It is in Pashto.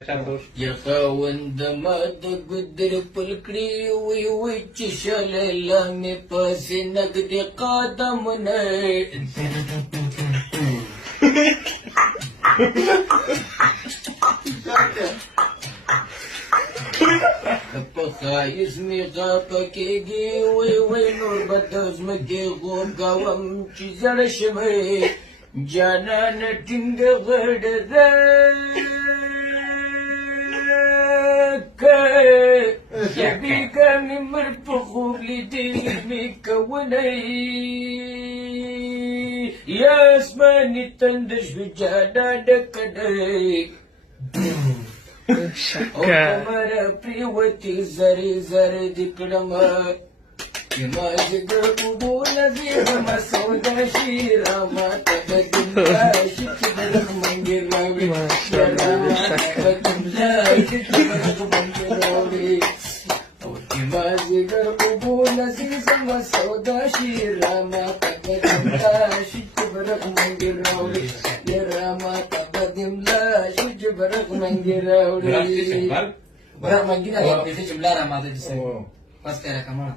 يا خاوند ما د ګدر پلکړي وي وي چې شللا مې پسې نګد قدم نه په خایس مې غاپ کېږي وي وي نور بدز مې غوګاوم چې زړ شوي جانان ټینګ غړ ده یبیگا می مر په خوب لیدې مې کولای یا اسماني تندر شوي جانا ډکډی او کمره پریوتې زرې زرې دې کړمه یما جګر اوبو نظیرمه سودا شي راماته د دنیا شي چې درغ منګې راوړي Mazigar ubu nazizama sauda shirama tagadimla shijbarak mangirauri yerama tagadimla shijbarak mangirauri barak mangira ya bisa jumlah ramada di sana pas kira kamera